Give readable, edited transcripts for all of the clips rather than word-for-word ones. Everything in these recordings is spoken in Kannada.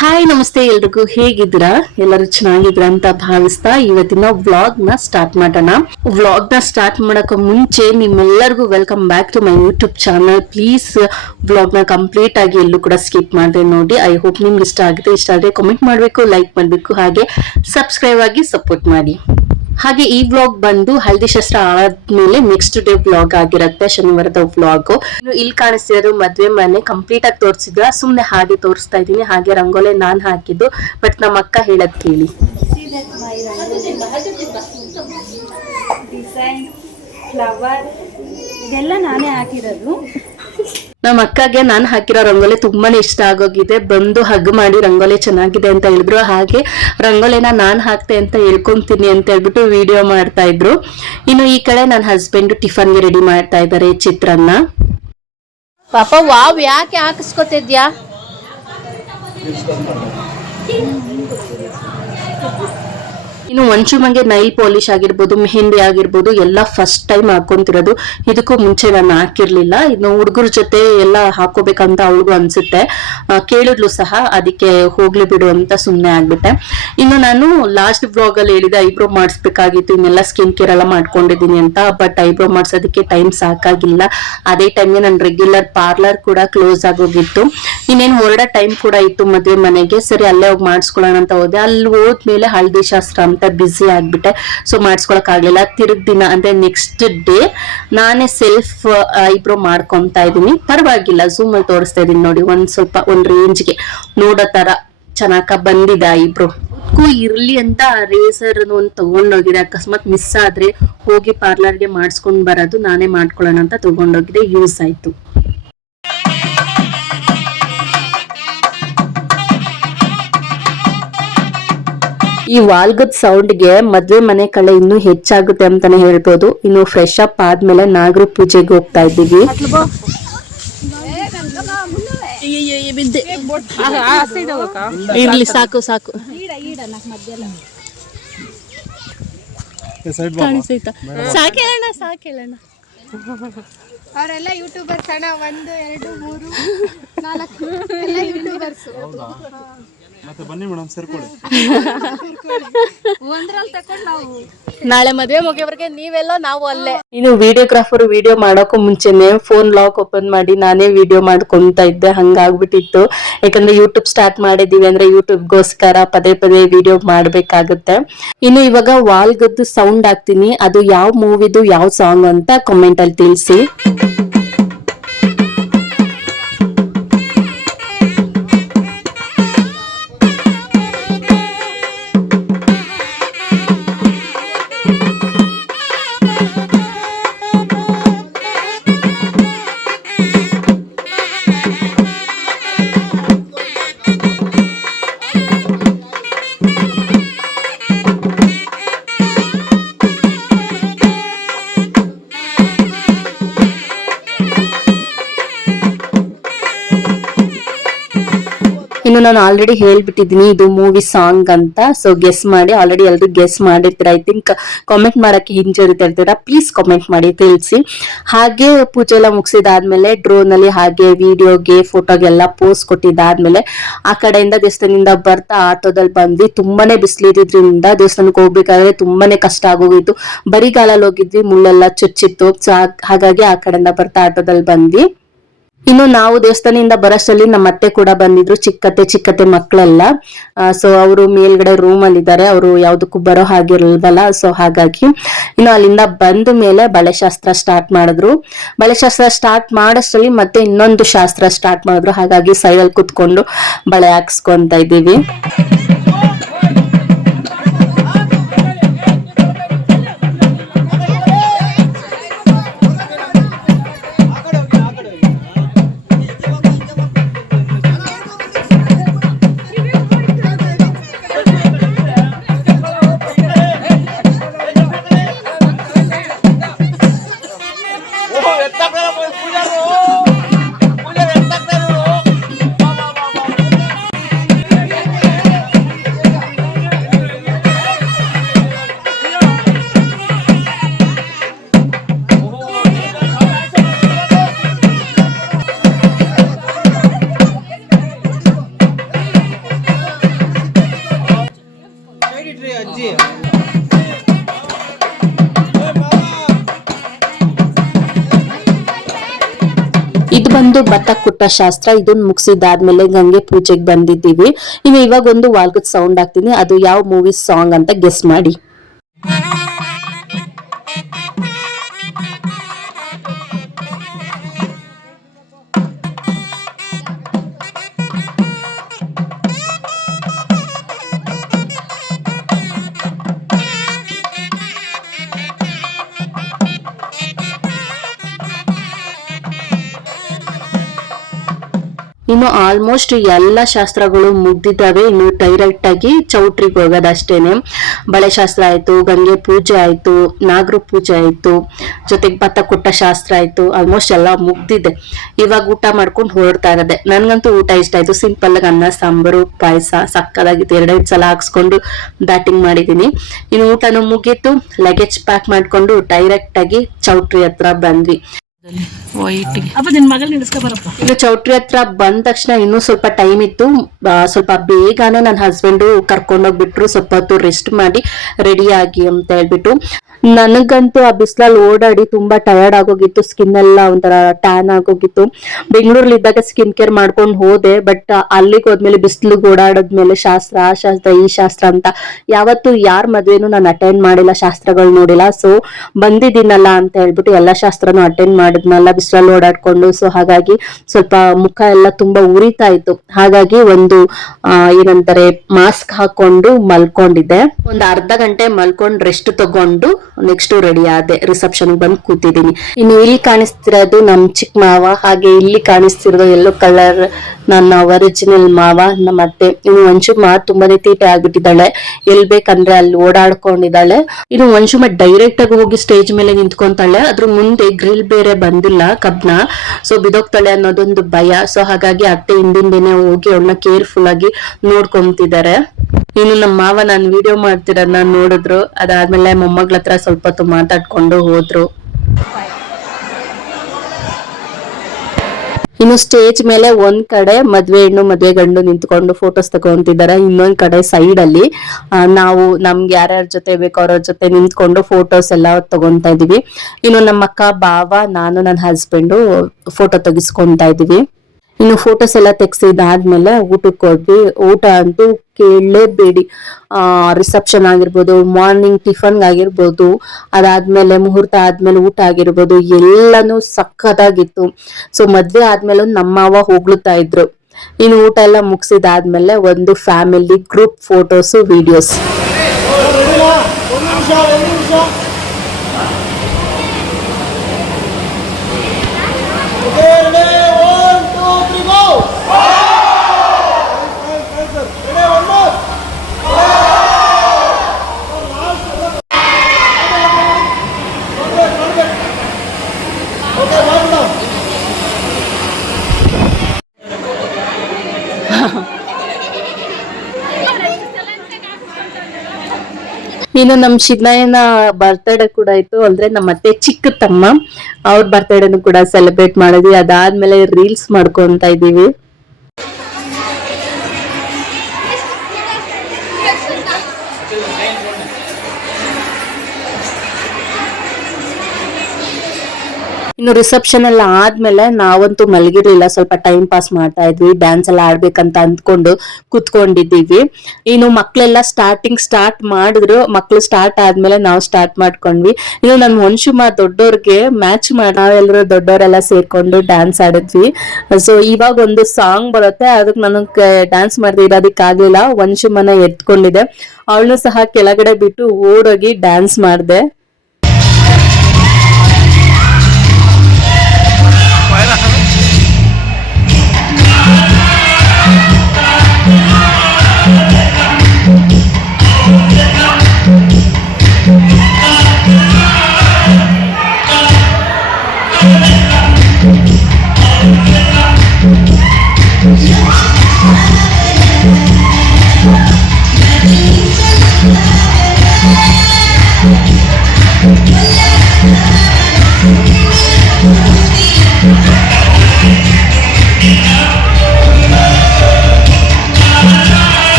ಹಾಯ್ ನಮಸ್ತೆ ಎಲ್ರಿಗೂ ಹೇಗಿದ್ದೀರಾ? ಎಲ್ಲರೂ ಚೆನ್ನಾಗಿದ್ರ ಅಂತ ಭಾವಿಸ್ತಾ ಇವತ್ತಿನ ವ್ಲಾಗ್ ನ ಸ್ಟಾರ್ಟ್ ಮಾಡೋಣ. ವ್ಲಾಗ್ ನ ಸ್ಟಾರ್ಟ್ ಮಾಡಕ್ ಮುಂಚೆ ನಿಮ್ಮೆಲ್ಲರಿಗೂ welcome back to my YouTube channel. Please vlog ನ ಕಂಪ್ಲೀಟ್ ಆಗಿ ಎಲ್ಲೂ ಕೂಡ ಸ್ಕಿಪ್ ಮಾಡದೆ ನೋಡಿ. ಐ ಹೋಪ್ ನಿಮ್ಗೆ ಇಷ್ಟ ಆಗುತ್ತೆ. ಇಷ್ಟ ಆದ್ರೆ ಕಾಮೆಂಟ್ ಮಾಡ್ಬೇಕು, ಲೈಕ್ ಮಾಡ್ಬೇಕು, ಹಾಗೆ ಸಬ್ಸ್ಕ್ರೈಬ್ ಆಗಿ ಸಪೋರ್ಟ್ ಮಾಡಿ. ಹಾಗೆ ಈ ವ್ಲಾಗ್ ಬಂದು ಹಳದಿ ಶಾಸ್ತ್ರ ಆದ್ಮೇಲೆ ನೆಕ್ಸ್ಟ್ ಡೇ ವ್ಲಾಗ್ ಆಗಿರುತ್ತೆ, ಶನಿವಾರದ ವ್ಲಾಗ್. ಇಲ್ಲಿ ಕಾಣಿಸ್ತಿರೋದು ಮದ್ವೆ ಮನೆ ಕಂಪ್ಲೀಟ್ ಆಗಿ ತೋರಿಸಿದ್ರ, ಸುಮ್ನೆ ಹಾಗೆ ತೋರಿಸ್ತಾ ಇದೀನಿ. ಹಾಗೆ ರಂಗೋಲೆ ನಾನ್ ಹಾಕಿದ್ದು, ಬಟ್ ನಮ್ಮ ಅಕ್ಕ ಹೇಳದ್ ಕೇಳಿ. ಡಿಸೈನ್ ಫ್ಲವರ್ ಇದೆಲ್ಲ ನಾನೇ ಹಾಕಿರೋದು. ನಮ್ಮ ಅಕ್ಕಗೆ ನಾನು ಹಾಕಿರೋ ರಂಗೋಲಿ ತುಂಬಾನೇ ಇಷ್ಟ ಆಗೋಗಿದೆ. ಬಂದು ಹಗ್ ಮಾಡಿ ರಂಗೋಲಿ ಚೆನ್ನಾಗಿದೆ ಅಂತ ಹೇಳಿದ್ರು. ಹಾಗೆ ರಂಗೋಲಿನ ನಾನ್ ಹಾಕ್ತೆ ಅಂತ ಹೇಳ್ಕೊಂತೀನಿ ಅಂತ ಹೇಳ್ಬಿಟ್ಟು ವಿಡಿಯೋ ಮಾಡ್ತಾ ಇದ್ರು. ಇನ್ನು ಈ ಕಡೆ ನನ್ನ ಹಸ್ಬೆಂಡ್ ಟಿಫನ್ಗೆ ರೆಡಿ ಮಾಡ್ತಾ ಇದ್ದಾರೆ ಚಿತ್ರಾನ್ನ. ಪಾಪ ವಾವ್ ಯಾಕೆ ಹಾಕಿಸ್ಕೊತಿದ್ಯಾ? ಇನ್ನು ಮಂಚುಮಗೆ ನೈಲ್ ಪಾಲಿಶ್ ಆಗಿರ್ಬೋದು, ಮೆಹಂದಿ ಆಗಿರ್ಬೋದು ಎಲ್ಲ ಫಸ್ಟ್ ಟೈಮ್ ಹಾಕೊಂತಿರೋದು. ಇದಕ್ಕೂ ಮುಂಚೆ ನಾನು ಹಾಕಿರ್ಲಿಲ್ಲ. ಇನ್ನು ಹುಡುಗರ ಜೊತೆ ಎಲ್ಲ ಹಾಕೋಬೇಕಂತ ಅವಳಿಗೂ ಅನ್ಸುತ್ತೆ. ಕೇಳಿದ್ಲು ಸಹ, ಅದಕ್ಕೆ ಹೋಗ್ಲಿ ಬಿಡು ಅಂತ ಸುಮ್ನೆ ಆಗ್ಬಿಟ್ಟೆ. ಇನ್ನು ನಾನು ಲಾಸ್ಟ್ ಬ್ಲಾಗ್ ಅಲ್ಲಿ ಹೇಳಿದೆ ಐಬ್ರೋ ಮಾಡಿಸ್ಬೇಕಾಗಿತ್ತು, ಇನ್ನೆಲ್ಲ ಸ್ಕಿನ್ ಕೇರ್ ಎಲ್ಲ ಮಾಡ್ಕೊಂಡಿದ್ದೀನಿ ಅಂತ. ಬಟ್ ಐಬ್ರೋ ಮಾಡ್ಸೋದಕ್ಕೆ ಟೈಮ್ ಸಾಕಾಗಿಲ್ಲ. ಅದೇ ಟೈಮ್ಗೆ ನನ್ನ ರೆಗ್ಯುಲರ್ ಪಾರ್ಲರ್ ಕೂಡ ಕ್ಲೋಸ್ ಆಗೋಗಿತ್ತು. ಇನ್ನೇನು ಹೊರಡೋ ಟೈಮ್ ಕೂಡ ಇತ್ತು ಮದುವೆ ಮನೆಗೆ. ಸರಿ ಅಲ್ಲೇ ಹೋಗಿ ಮಾಡಿಸ್ಕೊಳ್ಳೋಣ ಅಂತ ಹೋದೆ. ಅಲ್ಲಿ ಹೋದ್ಮೇಲೆ ಹಳದಿ ಶಾಸ್ತ್ರ ಅಂತ ಬಿಸಿ ಆಗ್ಬಿಟ್ಟೆ. ಸೊ ಮಾಡಿಸ್ಕೊಳಕ್ ಆಗ್ಲಿಲ್ಲ. ತಿರುಗ್ ದಿನ ಅಂದ್ರೆ ನೆಕ್ಸ್ಟ್ ಡೇ ನಾನೇ ಸೆಲ್ಫ್ ಐಬ್ರೋ ಮಾಡ್ಕೊಂತಾ ಇದೀನಿ. ಪರವಾಗಿಲ್ಲ, ಝೂಮ್ ಅಲ್ಲಿ ತೋರಿಸ್ತಾ ಇದೀನಿ ನೋಡಿ. ಒಂದ್ ರೇಂಜ್ಗೆ ನೋಡೋ ತರ ಚೆನ್ನಾಗ ಬಂದಿದೆ ಐಬ್ರೋ. ಇರ್ಲಿ ಅಂತ ರೇಸರ್ ಒಂದು ತಗೊಂಡೋಗಿದೆ. ಅಕಸ್ಮಾತ್ ಮಿಸ್ ಆದ್ರೆ ಹೋಗಿ ಪಾರ್ಲರ್ಗೆ ಮಾಡಿಸ್ಕೊಂಡ್ ಬರೋದು, ನಾನೇ ಮಾಡ್ಕೊಳ್ಳೋಣ ಅಂತ ತಗೊಂಡೋಗಿದೆ. ಯೂಸ್ ಆಯ್ತು. ಈ ವಾಲ್ಗದ್ ಸೌಂಡ್ಗೆ ಮದ್ವೆ ಮನೆ ಕಳೆ ಇನ್ನೂ ಹೆಚ್ಚಾಗುತ್ತೆ ಅಂತಾನೆ ಹೇಳ್ಬೋದು. ಇನ್ನು ಫ್ರೆಶ್ ಅಪ್ ಆದ್ಮೇಲೆ ನಾಗರ ಪೂಜೆಗೆ ಹೋಗ್ತಾ ಇದ್ದೀವಿ. ಇರ್ಲಿ, ಸಾಕು ಸಾಕು ಸಾಕೇಳಣ ಸಾಕೇಳಣ. ಅವರೆಲ್ಲ ಯೂಟ್ಯೂಬರ್ಸ್ ಅಣ್ಣ. 1 2 3 4 ಎಲ್ಲ ಯೂಟ್ಯೂಬರ್ಸ್. ಬನ್ನಿ ಮೇಡಮ್, ಸೇರ್ಕೊಳ್ಳಿ. ನಾಳೆ ಮದುವೆ ಮುಗಿಯವರೆಗೆ ನೀವೆಲ್ಲ, ನಾವು ಅಲ್ಲೇ. ಇನ್ನು ವಿಡಿಯೋಗ್ರಾಫರ್ ವಿಡಿಯೋ ಮಾಡೋಕ್ಕೂ ಮುಂಚೆನೆ ಫೋನ್ ಲಾಕ್ ಓಪನ್ ಮಾಡಿ ನಾನೇ ವಿಡಿಯೋ ಮಾಡ್ಕೊಂತ ಇದ್ದೆ. ಹಂಗಾಗ್ಬಿಟ್ಟಿತ್ತು. ಯಾಕಂದ್ರೆ ಯೂಟ್ಯೂಬ್ ಸ್ಟಾರ್ಟ್ ಮಾಡಿದೀವಿ ಅಂದ್ರೆ ಯೂಟ್ಯೂಬ್ಗೋಸ್ಕರ ಪದೇ ಪದೇ ವಿಡಿಯೋ ಮಾಡ್ಬೇಕಾಗುತ್ತೆ. ಇನ್ನು ಇವಾಗ ವಾಲ್ಗದ್ದು ಸೌಂಡ್ ಹಾಕ್ತೀನಿ. ಅದು ಯಾವ ಮೂವಿದು ಯಾವ ಸಾಂಗ್ ಅಂತ ಕಾಮೆಂಟ್ ಅಲ್ಲಿ ತಿಳಿಸಿ. ಇನ್ನು ನಾನು ಆಲ್ರೆಡಿ ಹೇಳ್ಬಿಟ್ಟಿದ್ದೀನಿ ಇದು ಮೂವಿ ಸಾಂಗ್ ಅಂತ. ಸೊ ಗೆಸ್ ಮಾಡಿ. ಆಲ್ರೆಡಿ ಎಲ್ರು ಗೆಸ್ ಮಾಡಿರ್ತೀರ. ಐ ಥಿಂಕ್ ಕಾಮೆಂಟ್ ಮಾಡಕ್ಕೆ ಹಿಂಜರಿತಾ ಇರ್ತೀರಾ. ಪ್ಲೀಸ್ ಕಾಮೆಂಟ್ ಮಾಡಿ ತಿಳಿಸಿ. ಹಾಗೆ ಪೂಜೆ ಎಲ್ಲ ಮುಗಿಸಿದಾದ್ಮೇಲೆ ಡ್ರೋನ್ ಅಲ್ಲಿ ಹಾಗೆ ವಿಡಿಯೋಗೆ ಫೋಟೋಗೆಲ್ಲ ಪೋಸ್ ಕೊಟ್ಟಿದ್ದಾದ್ಮೇಲೆ ಆ ಕಡೆಯಿಂದ ದೇವಸ್ಥಾನದಿಂದ ಬರ್ತಾ ಆಟೋದಲ್ಲಿ ಬಂದ್ವಿ. ತುಂಬಾನೇ ಬಿಸಿಲಿದ್ರಿಂದ ದೇವಸ್ಥಾನಕ್ಕೆ ಹೋಗ್ಬೇಕಾದ್ರೆ ತುಂಬಾನೇ ಕಷ್ಟ ಆಗೋಗಿತ್ತು. ಬರಿಗಾಲಲ್ಲಿ ಹೋಗಿದ್ವಿ, ಮುಳ್ಳೆಲ್ಲ ಚುಚ್ಚಿತ್ತು. ಹಾಗಾಗಿ ಆ ಕಡೆಯಿಂದ ಬರ್ತಾ ಆಟೋದಲ್ಲಿ ಬಂದ್ವಿ. ಇನ್ನು ನಾವು ದೇವಸ್ಥಾನದಿಂದ ಬರೋಷ್ಟರಲ್ಲಿ ನಮ್ಮ ಅತ್ತೆ ಕೂಡ ಬಂದಿದ್ರು. ಚಿಕ್ಕತ್ತೆ ಮಕ್ಕಳೆಲ್ಲ. ಸೊ ಅವರು ಮೇಲ್ಗಡೆ ರೂಮ್ ಅಲ್ಲಿ ಇದ್ದಾರೆ. ಅವರು ಯಾವ್ದಕ್ಕೂ ಬರೋ ಹಾಗಿರಲ್ವಲ್ಲ. ಸೊ ಹಾಗಾಗಿ ಇನ್ನು ಅಲ್ಲಿಂದ ಬಂದ ಮೇಲೆ ಬಳೆಶಾಸ್ತ್ರ ಸ್ಟಾರ್ಟ್ ಮಾಡಿದ್ರು. ಬಳೆಶಾಸ್ತ್ರ ಸ್ಟಾರ್ಟ್ ಮಾಡೋಷ್ಟರಲ್ಲಿ ಮತ್ತೆ ಇನ್ನೊಂದು ಶಾಸ್ತ್ರ ಸ್ಟಾರ್ಟ್ ಮಾಡಿದ್ರು. ಹಾಗಾಗಿ ಸೈಡಲ್ಲಿ ಕುತ್ಕೊಂಡು ಬಳೆ ಹಾಕ್ಸ್ಕೊಂತ ಇದ್ದೀವಿ. ಇದು ಬಂದು ಭತ್ತ ಕುಟ್ಟ ಶಾಸ್ತ್ರ. ಇದನ್ನ ಮುಗಿಸಿದಾದ್ಮೇಲೆ ಗಂಗೆ ಪೂಜೆಗೆ ಬಂದಿದ್ದೀವಿ. ಇವಾಗ ಒಂದು ವಾಲ್ಗದ್ ಸೌಂಡ್ ಹಾಕ್ತೀನಿ, ಅದು ಯಾವ ಮೂವಿ ಸಾಂಗ್ ಅಂತ ಗೆಸ್ ಮಾಡಿ. ಇನ್ನು ಆಲ್ಮೋಸ್ಟ್ ಎಲ್ಲ ಶಾಸ್ತ್ರಗಳು ಮುಗ್ದಿದ್ದಾವೆ. ಇನ್ನು ಡೈರೆಕ್ಟ್ ಆಗಿ ಚೌಟ್ರಿಗೆ ಹೋಗೋದಷ್ಟೇನೆ. ಬಳೆ ಶಾಸ್ತ್ರ ಆಯ್ತು, ಗಂಗೆ ಪೂಜೆ ಆಯ್ತು, ನಾಗರ ಪೂಜೆ ಆಯ್ತು, ಜೊತೆಗೆ ಭತ್ತ ಕೊಟ್ಟ ಶಾಸ್ತ್ರ ಆಯ್ತು. ಆಲ್ಮೋಸ್ಟ್ ಎಲ್ಲ ಮುಗ್ದಿದೆ. ಇವಾಗ ಊಟ ಮಾಡ್ಕೊಂಡು ಹೊರಡ್ತಾ ಇರೋದೆ. ನನ್ಗಂತೂ ಊಟ ಇಷ್ಟ ಆಯ್ತು. ಸಿಂಪಲ್ ಆಗಿ ಅನ್ನ ಸಾಂಬಾರು ಪಾಯಸ ಸಕ್ಕದಾಗಿತ್ತು. 2 ಸಲ ಹಾಕ್ಸ್ಕೊಂಡು ಬ್ಯಾಟಿಂಗ್ ಮಾಡಿದೀನಿ. ಇನ್ನು ಊಟನೂ ಮುಗೀತು. ಲಗೇಜ್ ಪ್ಯಾಕ್ ಮಾಡ್ಕೊಂಡು ಡೈರೆಕ್ಟ್ ಆಗಿ ಚೌಟ್ರಿ ಹತ್ರ ಬಂದ್ವಿ. ಇನ್ನು ಚೌಟ್ರಿ ಹತ್ರ ಬಂದ ತಕ್ಷಣ ಇನ್ನೂ ಸ್ವಲ್ಪ ಟೈಮ್ ಇತ್ತು. ಸ್ವಲ್ಪ ಬೇಗನೆ ನನ್ನ ಹಸ್ಬೆಂಡ್ ಕರ್ಕೊಂಡೋಗ್ಬಿಟ್ರು. ಸ್ವಲ್ಪ ಹೊತ್ತು ರೆಸ್ಟ್ ಮಾಡಿ ರೆಡಿ ಆಗಿ ಅಂತ ಹೇಳ್ಬಿಟ್ಟು. ನನಗಂತೂ ಆ ಬಿಸಿಲಲ್ಲಿ ಓಡಾಡಿ ತುಂಬಾ ಟಯರ್ಡ್ ಆಗೋಗಿತ್ತು. ಸ್ಕಿನ್ ಎಲ್ಲ ಒಂಥರ ಟ್ಯಾನ್ ಆಗೋಗಿತ್ತು. ಬೆಂಗಳೂರಲ್ಲಿ ಇದ್ದಾಗ ಸ್ಕಿನ್ ಕೇರ್ ಮಾಡ್ಕೊಂಡು ಹೋದೆ. ಬಟ್ ಅಲ್ಲಿಗೆ ಹೋದ್ಮೇಲೆ ಬಿಸಿಲಿಗೆ ಓಡಾಡೋದ್ಮೇಲೆ ಶಾಸ್ತ್ರ ಆ ಶಾಸ್ತ್ರ ಈ ಶಾಸ್ತ್ರ ಅಂತ ಯಾವತ್ತು ಯಾರ ಮದ್ವೆನೂ ನಾನು ಅಟೆಂಡ್ ಮಾಡಿಲ್ಲ, ಶಾಸ್ತ್ರಗಳು ನೋಡಿಲ್ಲ. ಸೊ ಬಂದಿದ್ದೀನಲ್ಲ ಅಂತ ಹೇಳ್ಬಿಟ್ಟು ಎಲ್ಲಾ ಶಾಸ್ತ್ರನೂ ಅಟೆಂಡ್ ಮಾಡಿದ್ನಲ್ಲ ಬಿಸಿಲಲ್ಲಿ ಓಡಾಡ್ಕೊಂಡು. ಸೊ ಹಾಗಾಗಿ ಸ್ವಲ್ಪ ಮುಖ ಎಲ್ಲ ತುಂಬಾ ಉರಿತಾ ಇತ್ತು. ಹಾಗಾಗಿ ಒಂದು ಏನಂತಾರೆ ಮಾಸ್ಕ್ ಹಾಕೊಂಡು ಮಲ್ಕೊಂಡಿದ್ದೆ. ಒಂದು ಅರ್ಧ ಗಂಟೆ ಮಲ್ಕೊಂಡು ರೆಸ್ಟ್ ತಗೊಂಡು ನೆಕ್ಸ್ಟ್ ರೆಡಿ ಆದೆ. ರಿಸೆಪ್ಷನ್ ಬಂದು ಕೂತಿದ್ದೀನಿ. ಇನ್ನು ಇಲ್ಲಿ ಕಾಣಿಸ್ತಿರೋದು ನಮ್ ಚಿಕ್ಕ ಮಾವ, ಹಾಗೆ ಇಲ್ಲಿ ಕಾಣಿಸ್ತಿರೋದು ಯೆಲ್ಲೋ ಕಲರ್ ನನ್ನ ಒರಿಜಿನಲ್ ಮಾವ, ನಮ್ಮ ಅತ್ತೆ. ಇನ್ನು ವಂಶುಮ ತುಂಬಾನೇ ತೀಟೆ ಆಗ್ಬಿಟ್ಟಿದ್ದಾಳೆ. ಎಲ್ ಬೇಕಂದ್ರೆ ಅಲ್ಲಿ ಓಡಾಡ್ಕೊಂಡಿದ್ದಾಳೆ. ಇನ್ನು ವಂಶುಮ ಡೈರೆಕ್ಟ್ ಆಗಿ ಹೋಗಿ ಸ್ಟೇಜ್ ಮೇಲೆ ನಿಂತ್ಕೊಂತಾಳೆ. ಅದ್ರ ಮುಂದೆ ಗ್ರಿಲ್ ಬೇರೆ ಬಂದಿಲ್ಲ ಕಬ್ನ, ಸೊ ಬಿದೋಗ್ತಾಳೆ ಅನ್ನೋದೊಂದು ಭಯ. ಸೊ ಹಾಗಾಗಿ ಅತ್ತೆ ಹಿಂದಿಂದೇನೆ ಹೋಗಿ ಅವಳನ್ನ ಕೇರ್ಫುಲ್ ಆಗಿ ನೋಡ್ಕೊಂತಿದ್ದಾರೆ. ಇನ್ನು ನಮ್ಮ ಮಾವ ನಾನು ವಿಡಿಯೋ ಮಾಡ್ತಿರೋದನ್ನ ನೋಡಿದ್ರು. ಅದಾದ್ಮೇಲೆ ಮೊಮ್ಮಗಳ ಹತ್ರ ಸ್ವಲ್ಪ ಹೊತ್ತು ಮಾತಾಡ್ಕೊಂಡು ಹೋದ್ರು. ಇನ್ನು ಸ್ಟೇಜ್ ಮೇಲೆ ಒಂದ್ ಕಡೆ ಮದ್ವೆ ಹೆಣ್ಣು ಮದ್ವೆ ಗಂಡು ನಿಂತ್ಕೊಂಡು ಫೋಟೋಸ್ ತಗೊಂತಿದ್ದಾರೆ. ಇನ್ನೊಂದ್ ಕಡೆ ಸೈಡ್ ಅಲ್ಲಿ ನಾವು ನಮ್ಗೆ ಯಾರ್ಯಾರ ಜೊತೆ ಬೇಕೋ ಅವ್ರ ಜೊತೆ ನಿಂತ್ಕೊಂಡು ಫೋಟೋಸ್ ಎಲ್ಲ ತಗೊಂತಾ ಇದೀವಿ. ಇನ್ನು ನಮ್ಮ ಅಕ್ಕ ಬಾವ ನಾನು ನನ್ನ ಹಸ್ಬೆಂಡ್ ಫೋಟೋ ತೆಗಿಸ್ಕೊಂತಾ ಇದೀವಿ. ಇನ್ನು ಫೋಟೋಸ್ ಎಲ್ಲ ತೆಗ್ಸಿದಾದ್ಮೇಲೆ ಊಟಕ್ಕೆ ಹೋದ್ವಿ. ಊಟ ಅಂತೂ ಕೇಳಲೇಬೇಡಿ. ರಿಸೆಪ್ಷನ್ ಆಗಿರ್ಬೋದು, ಮಾರ್ನಿಂಗ್ ಟಿಫನ್ ಆಗಿರ್ಬೋದು, ಅದಾದ್ಮೇಲೆ ಮುಹೂರ್ತ ಆದ್ಮೇಲೆ ಊಟ ಆಗಿರ್ಬೋದು, ಎಲ್ಲಾನು ಸಖತ್ತಾಗಿತ್ತು. ಸೊ ಮದ್ವೆ ಆದ್ಮೇಲೆ ನಮ್ಮ ಮಾವ ಹೋಗ್ಲುತ್ತಾ ಇದ್ರು. ಇನ್ನು ಊಟ ಎಲ್ಲ ಮುಗಿಸಿದಾದ್ಮೇಲೆ ಒಂದು ಫ್ಯಾಮಿಲಿ ಗ್ರೂಪ್ ಫೋಟೋಸ್ ವಿಡಿಯೋಸ್. ಇನ್ನು ನಮ್ ಚಿನ್ನಯ್ಯನ ಬರ್ತ್ಡೇ ಕೂಡ ಇತ್ತು. ಅಂದ್ರೆ ನಮ್ಮ ಅತ್ತೆ ಚಿಕ್ಕ ತಮ್ಮ, ಅವ್ರ ಬರ್ತ್ಡೇನು ಕೂಡ ಸೆಲೆಬ್ರೇಟ್ ಮಾಡಿದ್ವಿ. ಅದಾದ್ಮೇಲೆ ರೀಲ್ಸ್ ಮಾಡ್ಕೊಂತ ಇದೀವಿ. ಇನ್ನು ರಿಸೆಪ್ಷನ್ ಎಲ್ಲ ಆದ್ಮೇಲೆ ನಾವಂತೂ ಮಲಗಿರ್ಲಿಲ್ಲ. ಸ್ವಲ್ಪ ಟೈಮ್ ಪಾಸ್ ಮಾಡ್ತಾ ಇದ್ವಿ. ಡ್ಯಾನ್ಸ್ ಎಲ್ಲ ಆಡ್ಬೇಕಂತ ಅಂದ್ಕೊಂಡು ಕುತ್ಕೊಂಡಿದ್ದೀವಿ. ಇನ್ನು ಮಕ್ಳೆಲ್ಲ ಸ್ಟಾರ್ಟ್ ಮಾಡಿದ್ರು. ಮಕ್ಳು ಸ್ಟಾರ್ಟ್ ಆದ್ಮೇಲೆ ನಾವು ಸ್ಟಾರ್ಟ್ ಮಾಡ್ಕೊಂಡ್ವಿ. ಇನ್ನು ನನ್ ವಂಶುಮ ದೊಡ್ಡೋರ್ಗೆ ಮ್ಯಾಚ್ ಮಾಡಿ ನಾವೆಲ್ಲರೂ ದೊಡ್ಡವರೆಲ್ಲ ಸೇರ್ಕೊಂಡು ಡ್ಯಾನ್ಸ್ ಆಡಿದ್ವಿ. ಸೊ ಇವಾಗ ಒಂದು ಸಾಂಗ್ ಬರುತ್ತೆ, ಅದಕ್ಕೆ ನನಗೆ ಡ್ಯಾನ್ಸ್ ಮಾಡದೆ ಇರೋದಕ್ಕಾಗ್ಲಿಲ್ಲ. ವಂಶುಮನ ಎತ್ಕೊಂಡಿದೆ. ಅವಳನ್ನು ಸಹ ಕೆಳಗಡೆ ಬಿಟ್ಟು ಓಡೋಗಿ ಡ್ಯಾನ್ಸ್ ಮಾಡಿದೆ.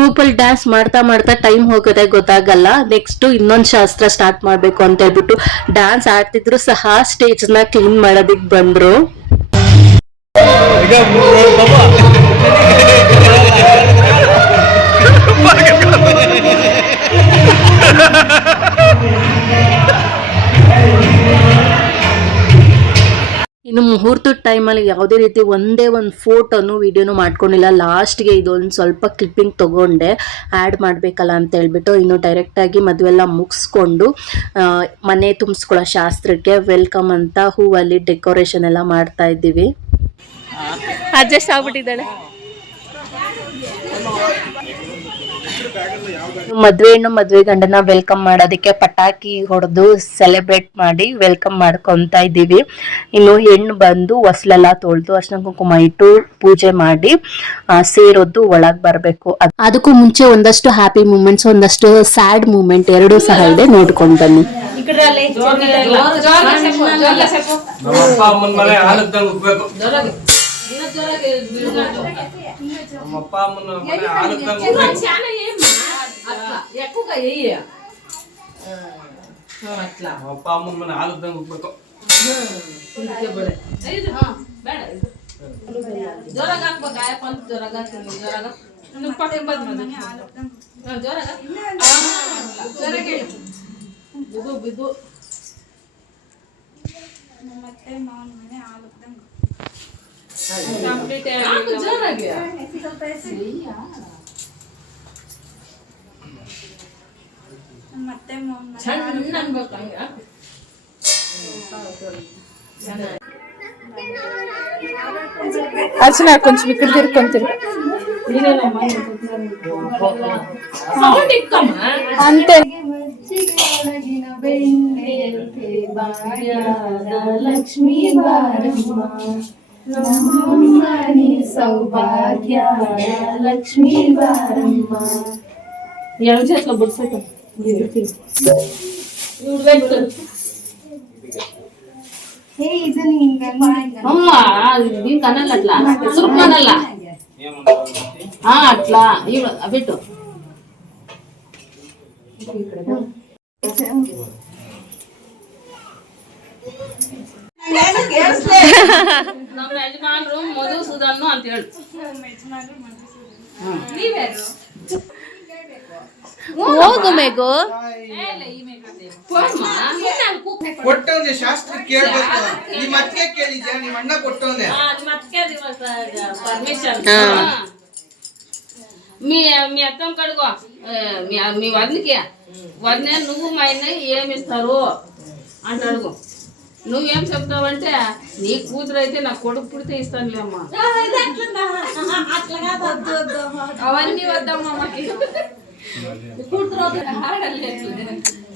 ಗ್ರೂಪಲ್ಲಿ ಡ್ಯಾನ್ಸ್ ಮಾಡ್ತಾ ಮಾಡ್ತಾ ಟೈಮ್ ಹೋಗೋದೇ ಗೊತ್ತಾಗಲ್ಲ. ನೆಕ್ಸ್ಟ್ ಇನ್ನೊಂದು ಶಾಸ್ತ್ರ ಸ್ಟಾರ್ಟ್ ಮಾಡ್ಬೇಕು ಅಂತ ಹೇಳ್ಬಿಟ್ಟು ಡ್ಯಾನ್ಸ್ ಆಡ್ತಿದ್ರು ಸಹ ಸ್ಟೇಜ್ನ ಕ್ಲೀನ್ ಮಾಡೋದಿಕ್ ಬಂದ್ರು. ಇನ್ನು ಮುಹೂರ್ತದ ಟೈಮಲ್ಲಿ ಯಾವುದೇ ರೀತಿ ಒಂದೇ ಒಂದು ಫೋಟೋನು ವಿಡಿಯೋನು ಮಾಡ್ಕೊಂಡಿಲ್ಲ. ಲಾಸ್ಟ್ಗೆ ಇದೊಂದು ಸ್ವಲ್ಪ ಕ್ಲಿಪ್ಪಿಂಗ್ ತೊಗೊಂಡೆ ಆ್ಯಡ್ ಮಾಡಬೇಕಲ್ಲ ಅಂತ ಹೇಳ್ಬಿಟ್ಟು. ಇನ್ನು ಡೈರೆಕ್ಟಾಗಿ ಮದುವೆ ಎಲ್ಲ ಮುಗಿಸ್ಕೊಂಡು ಮನೆ ತುಂಬಿಸ್ಕೊಳ್ಳೋ ಶಾಸ್ತ್ರಕ್ಕೆ ವೆಲ್ಕಮ್ ಅಂತ ಹೂವಲ್ಲಿ ಡೆಕೋರೇಷನ್ ಎಲ್ಲ ಮಾಡ್ತಾ ಇದ್ದೀವಿ. ಅಡ್ಜಸ್ಟ್ ಆಗ್ಬಿಟ್ಟಿದ್ದಾಳೆ. ಮದ್ವೆ ಹೆಣ್ಣು ಮದ್ವೆ ಗಂಡನ ವೆಲ್ಕಮ್ ಮಾಡೋದಕ್ಕೆ ಪಟಾಕಿ ಹೊಡೆದು ಸೆಲೆಬ್ರೇಟ್ ಮಾಡಿ ವೆಲ್ಕಮ್ ಮಾಡ್ಕೊಂತ ಇದ್ದೀವಿ. ಇನ್ನು ಹೆಣ್ಣು ಬಂದು ಹೊಸ್ಲೆಲ್ಲ ತೊಳೆದು ಅರ್ಶಿನ ಕುಂಕುಮ ಇಟ್ಟು ಪೂಜೆ ಮಾಡಿ ಸೇರೊದ್ದು ಒಳಗ್ ಬರ್ಬೇಕು. ಅದಕ್ಕೂ ಮುಂಚೆ ಒಂದಷ್ಟು ಹ್ಯಾಪಿ ಮೂಮೆಂಟ್ಸ್, ಒಂದಷ್ಟು ಸ್ಯಾಡ್ ಮೂಮೆಂಟ್ ಎರಡೂ ಸಹ ಇದೆ, ನೋಡ್ಕೊಂಡು ಬನ್ನಿ. ಅರ್ಚನಾ ಕೊಂಚం ఇక్కడ తిరుక్కొంతిరు అంతే. లక్ష్మీ బారమ్మ సౌభాగ్య లక్ష్మీ బారమ్మ ఎవరి చేతిలో బుడ్సెట్ దీనికి అన్నట్లు అట్లా సురుకునల్లా అట్లా పెట్టు. ನಮ್ಮ ಯಜಮಾನ್ರು ಮಧುಸೂದನ್ ಅಂತ ಹೇಳಿ ಹೋಗು ಮೇಗು ಕೊಟ್ಟವನೆ ಶಾಸ್ತ್ರ ಕೇಳಬೇಕು. ನಿಮ್ಮ ಅತ್ತಿಗೆ ಕೇಳಿದ್ಯಾ? ನಿಮ್ಮ ಅಣ್ಣ కొట్టవనే పర్మిషన్ మీ అత్తమ్మ కడుగో మీ వదినకి వదిన నువ్వు మా ఆయన ఏమి ఇస్తారు అంటే అడుగు. నువ్వేం చెప్తావంటే నీ కూతురు అయితే నా కొడుకు పుడితే ఇస్తానులే అమ్మా. అవన్నీ వద్దమ్మా మాకి కూతురు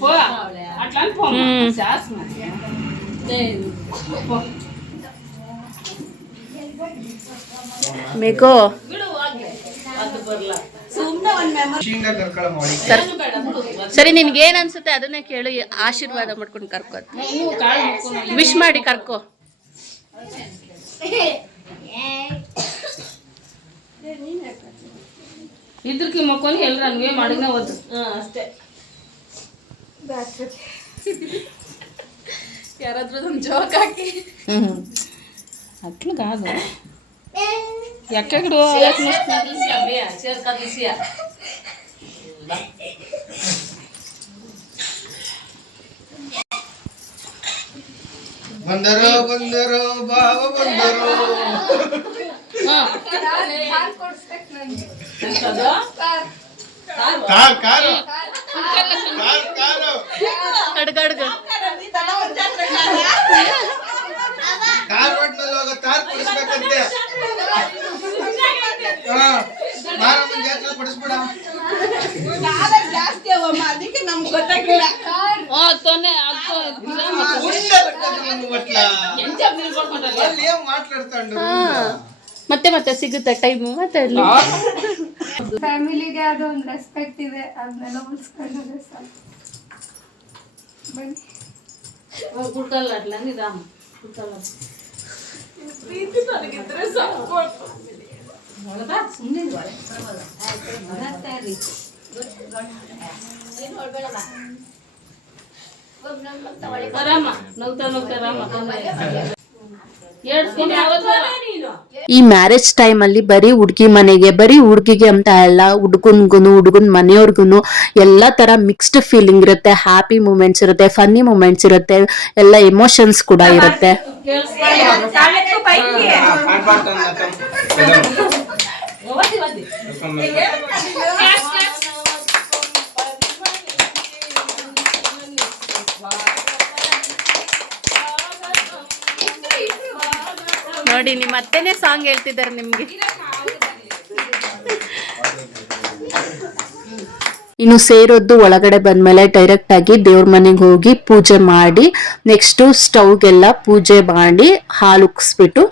పో అట్లా అనుకో శాస్త్రం ಮೇಗೋ ಸರಿ, ನಿನ್ಗೇನ್ ಅನ್ಸುತ್ತೆ ಅದನ್ನೇ ಕೇಳು, ಆಶೀರ್ವಾದ ಮಾಡ್ಕೊಂಡು ಕರ್ಕೋ, ವಿಶ್ ಮಾಡಿ ಕರ್ಕೋ. ఇద్దరికి మొక్కని వెళ్ళరా, నువ్వేం అడిగినా వద్దు అస్తే. ಯಾರಾದ್ರೂ ಜೋಕ್ ಹಾಕಿ అట్లా కాదు. ఎక్కడు ಬಂದರೋ ಬಂದರೋ ಬಾವ ಬಂದರೋ ಕಾರ್ ಕಾರ್ ಅಡ್ಗಡ್ಗ ಕಾರ್ ರೋಡ್ನಲ್ಲಿ ಹೋಗೋ ತಾರ್ ಕೊಡಿಸ್ಬೇಕಂತೆ. ಮಾರಮ್ಮನ ಜಾತ್ರೆ ಕೊಡಿಸ್ಬಿಡ. ಜಾಸ್ತಿ ಅವಮ್ಮ, ಅದಕ್ಕೆ ನಮ್ಗೆ ಗೊತ್ತಾಗಿಲ್ಲ. ಮಾತಾಡ್ತಾಂಡು ಮತ್ತೆ ಮತ್ತೆ ಸಿಗುತ್ತೆ ಟೈಮು ಮಾತಾಡ್ಲಿ. ಫ್ಯಾಮಿಲಿಗೆ ಅದೊಂದು ರೆಸ್ಪೆಕ್ಟ್ ಇದೆ, ಅದನ್ನೆಲ್ಲ ಉಳಿಸ್ಕೊಂಡ್ರೆ ಸಾಕು. ಬನ್ನಿ ಕುಡ್ಕಲ್ಲ ಅಟ್ಲ ನಿಧಾನ ಕುಡ್ಕಲ್ಲ ಪ್ರೀತಿ ನನಗಿದ್ರೆ ಸಾಕು. ರಾಮ ನಗ್ತಾ ನಗ್ತಾ ರಾಮ ಏಡ್ಸ್ಕೊಂಡು ಯಾವತ್ತೂ ಈ ಮ್ಯಾರೇಜ್ ಟೈಮ್ ಅಲ್ಲಿ ಬರೀ ಹುಡ್ಗಿ ಮನೆಗೆ ಬರೀ ಹುಡ್ಗಿಗೆ ಅಂತ ಅಲ್ಲ, ಹುಡ್ಗನ್ ಮನೆಯವ್ರಿಗೂ ಎಲ್ಲಾ ತರ ಮಿಕ್ಸ್ಡ್ ಫೀಲಿಂಗ್ ಇರುತ್ತೆ. ಹ್ಯಾಪಿ ಮೂಮೆಂಟ್ಸ್ ಇರುತ್ತೆ, ಫನ್ನಿ ಮೂಮೆಂಟ್ಸ್ ಇರುತ್ತೆ, ಎಲ್ಲ ಎಮೋಷನ್ಸ್ ಕೂಡ ಇರುತ್ತೆ. ನೋಡಿ ನಿಮ್ಮ ಅತ್ತೆನೇ ಸಾಂಗ್ ಹೇಳ್ತಿದ್ದಾರೆ ನಿಮ್ಗೆ. ಇನ್ನು ಸೇರೋದು ಒಳಗಡೆ ಬಂದ್ಮೇಲೆ ಡೈರೆಕ್ಟ್ ಆಗಿ ದೇವ್ರ ಮನೆಗೆ ಹೋಗಿ ಪೂಜೆ ಮಾಡಿ ನೆಕ್ಸ್ಟ್ ಸ್ಟವ್ಗೆಲ್ಲ ಪೂಜೆ ಮಾಡಿ ಹಾಲು ಉಕ್ಸ್ಬಿಟ್ಟು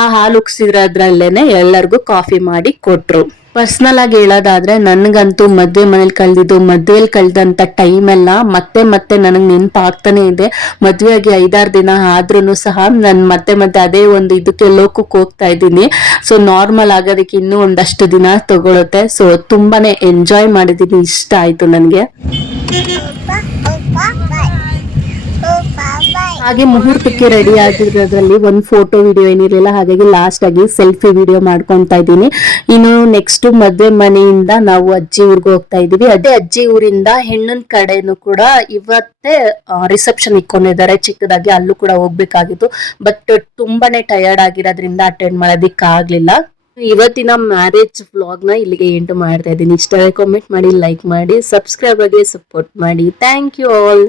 ಆ ಹಾಲು ಉಕ್ಸಿದ್ರದ್ರಲ್ಲೇನೆ ಎಲ್ಲರಿಗೂ ಕಾಫಿ ಮಾಡಿ ಕೊಟ್ರು. ಪರ್ಸನಲ್ ಆಗಿ ಹೇಳೋದಾದ್ರೆ ನನ್ಗಂತೂ ಮದ್ವೆ ಮನೇಲಿ ಮದ್ವೆಲಿ ಕಳೆದಂತ ಟೈಮ್ ಎಲ್ಲ ಮತ್ತೆ ನನಗ್ ನೆನಪಾಗ್ತಾನೆ ಇದೆ. ಮದ್ವೆ ಆಗಿ 5-6 ದಿನ ಆದ್ರೂ ಸಹ ನಾನು ಮತ್ತೆ ಅದೇ ಒಂದು ಇದಕ್ಕೆ ಲೋಕಕ್ಕೆ ಹೋಗ್ತಾ ಇದ್ದೀನಿ. ಸೊ ನಾರ್ಮಲ್ ಆಗೋದಕ್ಕೆ ಇನ್ನೂ ಒಂದಷ್ಟು ದಿನ ತಗೊಳುತ್ತೆ. ಸೊ ತುಂಬಾನೇ ಎಂಜಾಯ್ ಮಾಡಿದೀನಿ, ಇಷ್ಟ ಆಯ್ತು ನನ್ಗೆ. ಹಾಗೆ ಮುಹೂರ್ತಕ್ಕೆ ರೆಡಿ ಆಗಿರೋದ್ರಲ್ಲಿ ಒಂದು ಫೋಟೋ ವಿಡಿಯೋ ಏನಿರಲಿಲ್ಲ, ಹಾಗಾಗಿ ಲಾಸ್ಟ್ ಆಗಿ ಸೆಲ್ಫಿ ವಿಡಿಯೋ ಮಾಡ್ಕೊಂತಾ ಇದ್ದೀನಿ. ಇನ್ನು ನೆಕ್ಸ್ಟ್ ಮದ್ವೆ ಮನೆಯಿಂದ ನಾವು ಅಜ್ಜಿ ಊರ್ಗೆ ಹೋಗ್ತಾ ಇದೀವಿ. ಅದೇ ಅಜ್ಜಿ ಊರಿಂದ ಹೆಣ್ಣಿನ ಕಡೆನೂ ಕೂಡ ಇವತ್ತೇ ರಿಸೆಪ್ಷನ್ ಇಟ್ಕೊಂಡಿದ್ದಾರೆ ಚಿಕ್ಕದಾಗಿ, ಅಲ್ಲೂ ಕೂಡ ಹೋಗ್ಬೇಕಾಗಿತ್ತು. ಬಟ್ ತುಂಬಾನೇ ಟಯರ್ಡ್ ಆಗಿರೋದ್ರಿಂದ ಅಟೆಂಡ್ ಮಾಡೋದಿಕ್ ಆಗ್ಲಿಲ್ಲ. ಇವತ್ತಿನ ಮ್ಯಾರೇಜ್ ವ್ಲಾಗ್ ನ ಇಲ್ಲಿಗೆ ಎಂಡ್ ಮಾಡ್ತಾ ಇದ್ದೀನಿ. ಇಷ್ಟ ಕಮೆಂಟ್ ಮಾಡಿ, ಲೈಕ್ ಮಾಡಿ, ಸಬ್ಸ್ಕ್ರೈಬ್ ಆಗಿ ಸಪೋರ್ಟ್ ಮಾಡಿ. Thank you all.